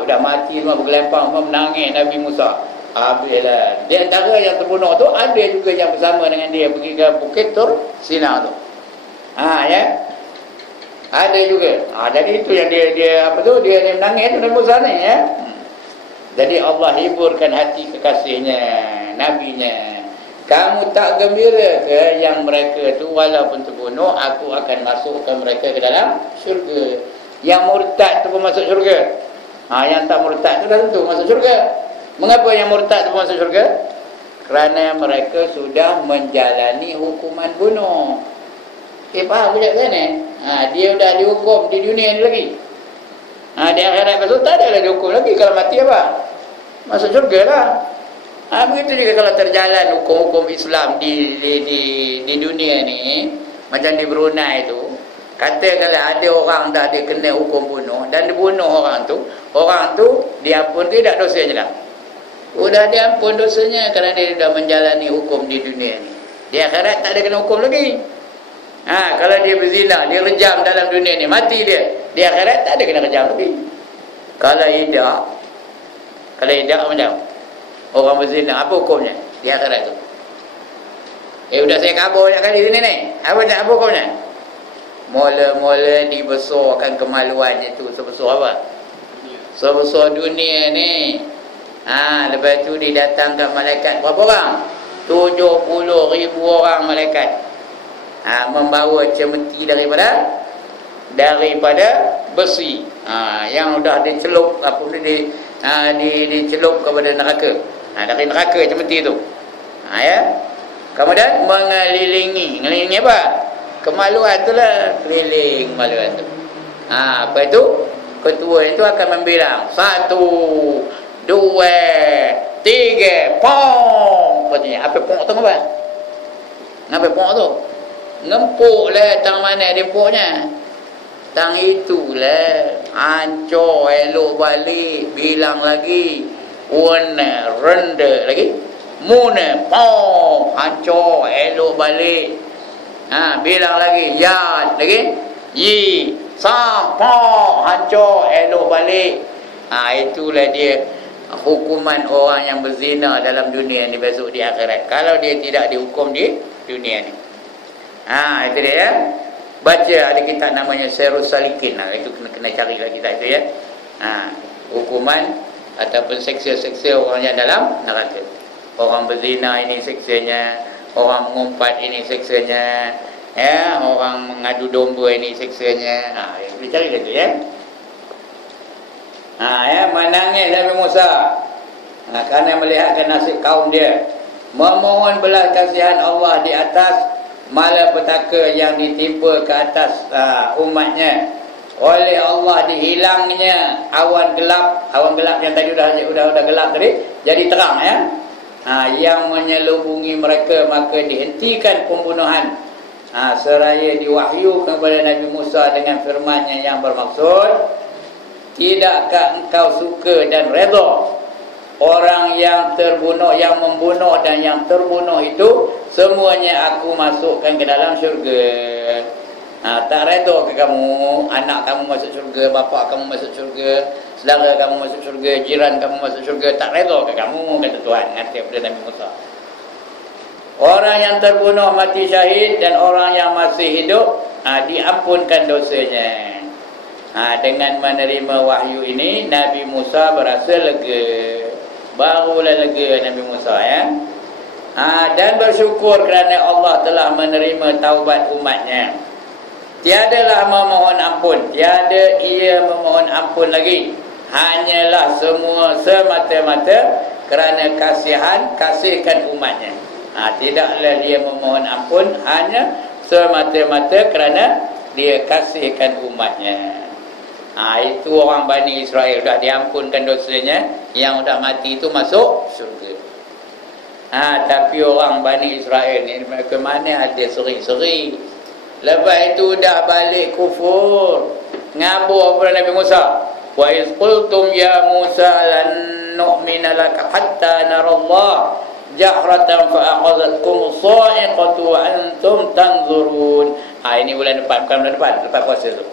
Udah mati semua bergelempang, semua menangis Nabi Musa. Habislah. Di antara yang terbunuh tu ada juga yang bersama dengan dia pergi ke Bukit Tur Sina tu. Ada juga. Jadi itu yang dia menangis tu Nabi Musa ni, Jadi Allah hiburkan hati kekasihnya, nabinya. Kamu tak gembira ke yang mereka tu walaupun terbunuh, aku akan masukkan mereka ke dalam syurga. Yang murtad tu pun masuk syurga. Yang tak murtad tu dah tentu masuk syurga. Mengapa yang murtad tu masuk syurga? Kerana mereka sudah menjalani hukuman bunuh. Faham budak saya ni? Dia dah dihukum di dunia ni lagi. Di akhirat besok tak ada lah dihukum lagi. Kalau mati apa? Masuk syurga lah. Begitu juga kalau terjalan hukum-hukum Islam di dunia ni. Macam di Brunei tu. Katakanlah ada orang dah dikena hukum bunuh dan dibunuh orang tu diampun tidak dosanya lah. Udah diampun dosanya kerana dia dah menjalani hukum di dunia ni. Di akhirat tak ada kena hukum lagi. Kalau dia berzina, dia rejam dalam dunia ni, mati dia. Di akhirat tak ada kena rejam lagi. Kalau idak macam orang berzina, apa hukumnya di akhirat tu? Udah saya kabur nak kali sini ni. Apa hukumnya? Mula-mula dibesarkan kemaluannya tu sebesar apa? Sebesar dunia ni. Lepas tu didatangkan malaikat berapa orang? 70,000 orang malaikat. Membawa cemeti daripada besi. Yang sudah dicelup dicelup kepada neraka. Dari neraka cemeti tu. Kemudian mengelilingi apa? Kemaluan tu lah, keliling kemaluan tu. Apa itu? Ketua itu akan membilang 1, 2, 3, pong. Katanya, apa pong tu apa? Apa pong tu? Ngempuk lah tang mana dia poknya. Tang itulah hancur, elok balik, bilang lagi wana rendah lagi muna po hancur, elok balik. Bilang lagi yad lagi yi sa po hancur, elok balik. Itulah dia hukuman orang yang berzina dalam dunia ni besok di akhirat, kalau dia tidak dihukum di dunia ni. Itu dia ya. Baca ada kitab namanya Syairus Salikin. Itu kena cari lagi kitab itu ya. Hukuman ataupun seksa-seksa orang yang dalam neraka. Orang berzina ini seksanya, orang mengumpat ini seksanya, ya, orang mengadu domba ini seksanya. Kita cari lagi ya. Menangis Nabi Musa kerana melihatkan nasib kaum dia, memohon belas kasihan Allah di atas malapetaka yang ditimpa ke atas umatnya. Oleh Allah dihilangnya awan gelap yang tadi udah gelap tadi jadi terang ya. Yang menyelubungi mereka, maka dihentikan pembunuhan. Seraya diwahyu kepada Nabi Musa dengan firman-Nya yang bermaksud, tidakkah engkau suka dan redha orang yang terbunuh, yang membunuh dan yang terbunuh itu semuanya aku masukkan ke dalam syurga. Tak redha ke kamu anak kamu masuk syurga, bapa kamu masuk syurga, saudara kamu masuk syurga, jiran kamu masuk syurga? Tak redha ke kamu, kata Tuhan kata kepada Nabi Musa. Orang yang terbunuh mati syahid dan orang yang masih hidup diampunkan dosanya. Dengan menerima wahyu ini Nabi Musa berasa lega. Barulah lega Nabi Musa ya. Dan bersyukur kerana Allah telah menerima taubat umatnya. Tiadalah memohon ampun, tiada ia memohon ampun lagi, hanyalah semua semata-mata kerana kasihkan umatnya. Tidaklah dia memohon ampun, hanya semata-mata kerana dia kasihkan umatnya. Itu orang Bani Israel, dah diampunkan dosanya, yang dah mati itu masuk syurga. Tapi orang Bani Israel ni mereka mana ada seri-seri. Lepas itu dah balik kufur, ngabur kepada Nabi Musa. Wa iz qultum ya Musa lan nu'mina laka hatta narallah jahratan fa akhadhatkum sa'iqatu wa antum tanzurun. Ini bulan depan, bukan bulan depan, lepas puasa tu.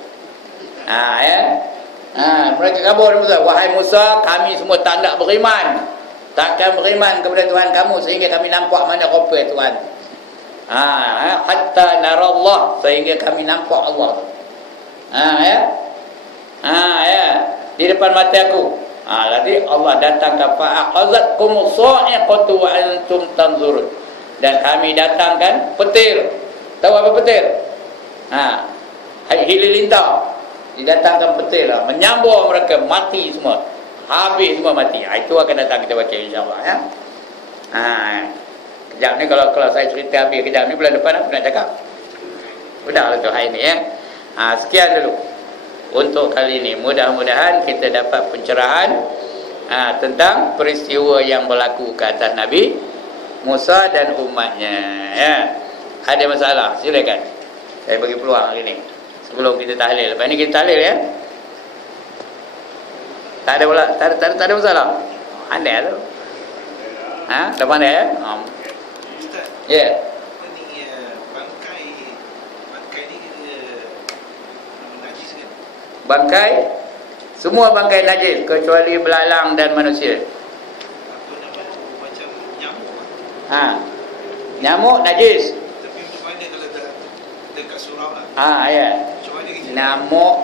Mereka kabur Musa, wahai Musa, kami semua tak nak beriman, takkan beriman kepada Tuhan kamu sehingga kami nampak mana rupa Tuhan. Hatta narallah, sehingga kami nampak Allah. Di depan mata aku. Nanti Allah datangkan fa'aqazatkum sa'iqatu wa antum tanzurun, dan kami datangkan petir. Tahu apa petir? Halilintar. Didatangkan petir lah, menyambur mereka, mati semua, habis semua mati. Itu akan datang, kita baca insyaAllah ya. Kejap ni kalau saya cerita habis kejap ni, bulan depan aku nak cakap. Sudah lah tu hari ni ya. Sekian dulu untuk kali ini. Mudah-mudahan kita dapat pencerahan tentang peristiwa yang berlaku ke atas Nabi Musa dan umatnya ya. Ada masalah silakan, saya bagi peluang hari ni sebelum kita tahlil. Lepas ni kita tahlil ya. Tak ada pula, tak ada masalah. Anda tu. Dah pandai ya? Ya. Bangkai, semua bangkai najis kecuali belalang dan manusia. Macam nyamuk. Nyamuk najis. Tapi macam mana kalau dekat surau lah? Ya. Macam mana gitu? Nyamuk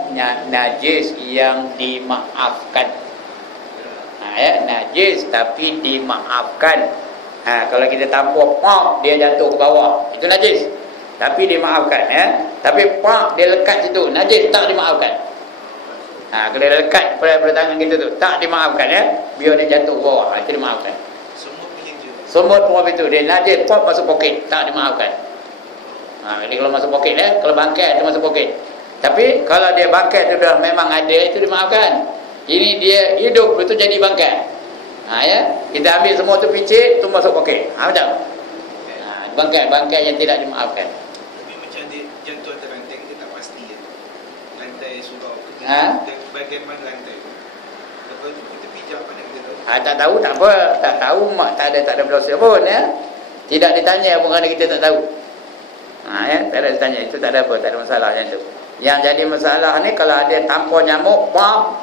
najis yang dimaafkan. Najis tapi dimaafkan. Kalau kita tampuk pak, dia jatuh ke bawah, itu najis. Tapi dimaafkan ya. Tapi pak dia lekat situ, najis, tak dimaafkan. Kalau dia lekat pada tangan kita tu, tak dimaafkan ya. Biar dia jatuh ke bawah, itu dimaafkan. Semut pun itu, dia najis, pop masuk poket, tak dimaafkan. Jadi kalau masuk poket ya, kalau bangkai itu masuk poket. Tapi kalau dia bangkai itu dah memang ada, itu dimaafkan. Ini dia hidup itu jadi bangkai. Ya, kita ambil semua tu picit, tu masuk poket. Macam bangkai yang tidak dimaafkan. Tapi macam dia jatuh atas ranting, dia tak pasti ya. Lantai lantai surau. Ha? Bagian mana lantai? Lepas tu kita pijak mana kita tahu? Tak tahu tak apa, tak tahu mak tak ada berdosa pun ya. Tidak ditanya pun kerana kita tak tahu. Ya, tak ada ditanya, itu tak ada apa, tak ada masalah yang tu. Yang jadi masalah ni kalau ada tampar nyamuk, pam,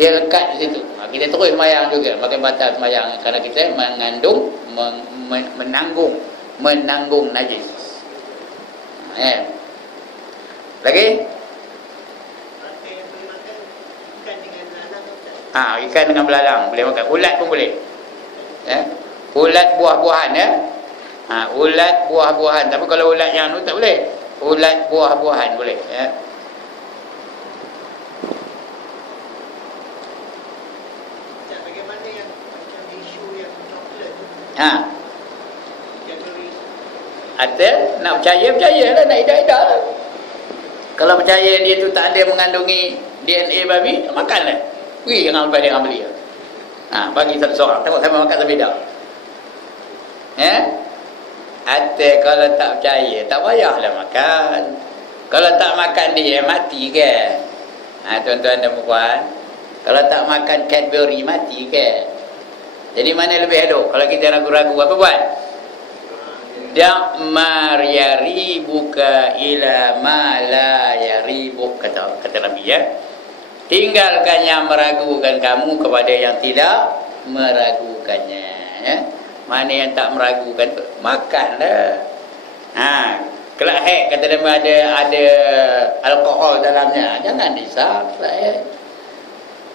dia lekat di situ. Kita terus sembahyang juga, makin batal sembahyang kerana kita menanggung najis. Ya. Lagi? Ikan dengan belalang boleh makan. Ulat pun boleh. Ya. Ulat buah-buahan ya. Ulat buah-buahan. Tapi kalau ulat yang tu tak boleh. Ulat buah-buahan boleh ya. Bagaimana yang macam isu yang coklat tu? Ada nak percayalah, nak idah-idah lah. Kalau percaya dia tu tak ada mengandungi DNA babi, makanlah. Pergi jangan lepas dia beli. Bagi satu seorang, tengok sama makan sama tak. Ya? Atau kalau tak percaya, tak payahlah makan. Kalau tak makan dia, mati ke? Tuan-tuan dan puan, kalau tak makan Cadbury, mati ke? Jadi mana lebih elok? Kalau kita ragu-ragu, apa buat? Da'ma yaribuka ila ma la yaribuk, kata Nabi ya. Tinggalkan yang meragukan kamu kepada yang tidak meragukannya ya. Mana yang tak meragukan tu, makanlah. Kelak hek kata dia ada alkohol dalamnya, jangan disap ya.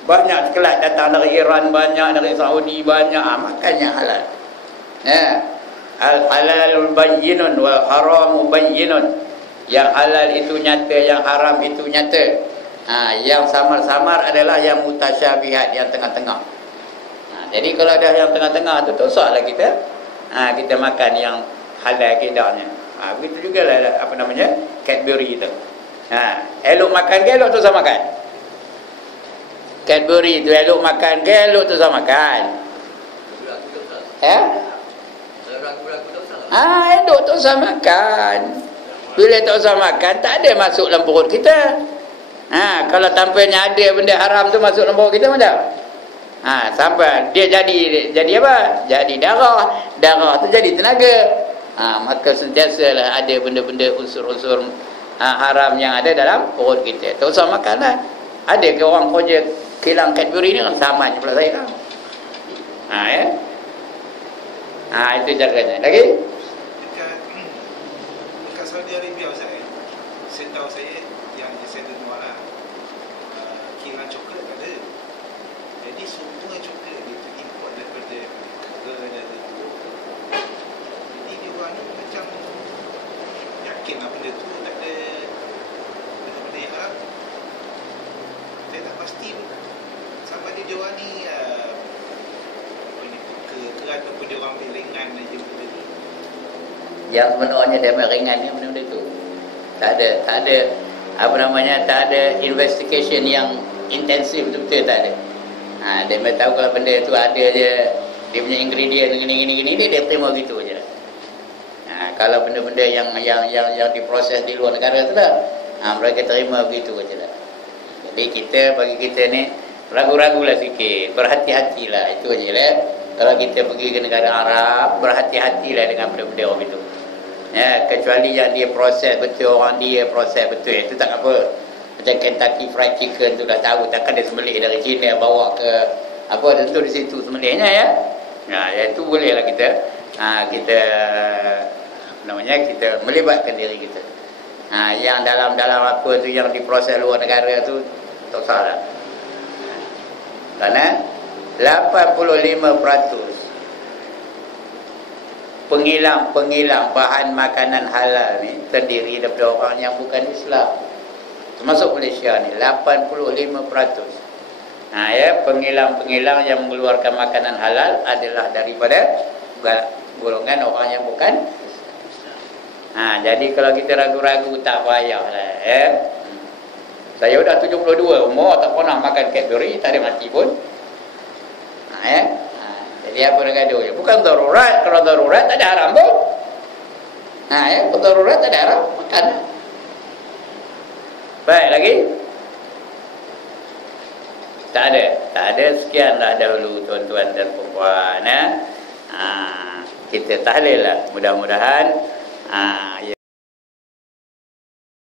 Banyak kelak datang dari Iran, banyak dari Saudi, banyak, makan yang halal ya. Al-halalul bayyinun wal haramu bayyinun. Yang halal itu nyata, yang haram itu nyata. Yang samar-samar adalah yang mutasyabihat, yang tengah-tengah. Jadi kalau ada yang tengah-tengah tu, tosaklah kita. Kita makan yang halal kedahnya. Begitu juga lah apa namanya, Cadbury itu. Elok makan ke elok tu sama makan? Cadbury tu elok makan ke elok tu sama makan? Elok tak usah makan. Bila tak usah makan, tak ada masuk dalam perut kita. Kalau tampaknya ada benda haram tu masuk dalam perut kita, macam sampai dia jadi apa? Jadi darah. Darah tu jadi tenaga. Maka sentiasalah ada benda-benda unsur-unsur haram yang ada dalam perut kita. Tak usah makan lah. Ada ke orang kerja kilang Cadbury ni kan sama je pula saya kan. Ya. Itu caranya. Lagi? Dekat Saudi Arabia setahu saya yang saya dengar lah, kilang coklat ada. Jadi semua coklat itu import daripada negara itu. Jadi dia orang ni macam yakin lah benda tu tak ada benda-benda yang haram. Saya tak pasti sama ada dia orang ni ke ataupun dia orang ambil ringan aja benda ni. Yang sebenarnya dia ambil ringan ni benda-benda tu. Tak ada apa namanya, tak ada investigation yang intensif betul-betul, tak ada. Dia memang tahu kalau benda tu ada je, dia punya ingredient gini dia terima gitu je. Kalau benda-benda yang diproses di luar negara tu lah, mereka terima begitu je lah. Jadi bagi kita ni ragu-ragulah sikit, berhati-hatilah, itu aja lah. Kalau kita pergi ke negara Arab, berhati-hatilah dengan benda-benda orang itu. Ya, kecuali yang dia proses betul, orang dia proses betul, itu tak apa. Macam Kentucky Fried Chicken tu dah tahu, takkan dia sembelih dari China bawa ke apa, tentu di situ sembelihnya ya. Itu bolehlah kita kita melibatkan diri kita. Yang dalam apa tu yang diproses luar negara tu tak salah. Kerana 85% penghilang bahan makanan halal ni terdiri daripada orang yang bukan Islam, termasuk Malaysia ni 85%. Penghilang yang mengeluarkan makanan halal adalah daripada golongan orang yang bukan Islam. Jadi kalau kita ragu-ragu, tak payahlah ya. Saya dah 72 umur, tak pernah makan Cadbury, tak ada mati pun. Jadi apa nak gaduh je? Bukan darurat. Kalau darurat tak ada haram pun. Kalau darurat tak ada haram, makan. Baik, lagi? Tak ada. Sekianlah dahulu tuan-tuan dan puan-puan. Kita tahlil lah. Mudah-mudahan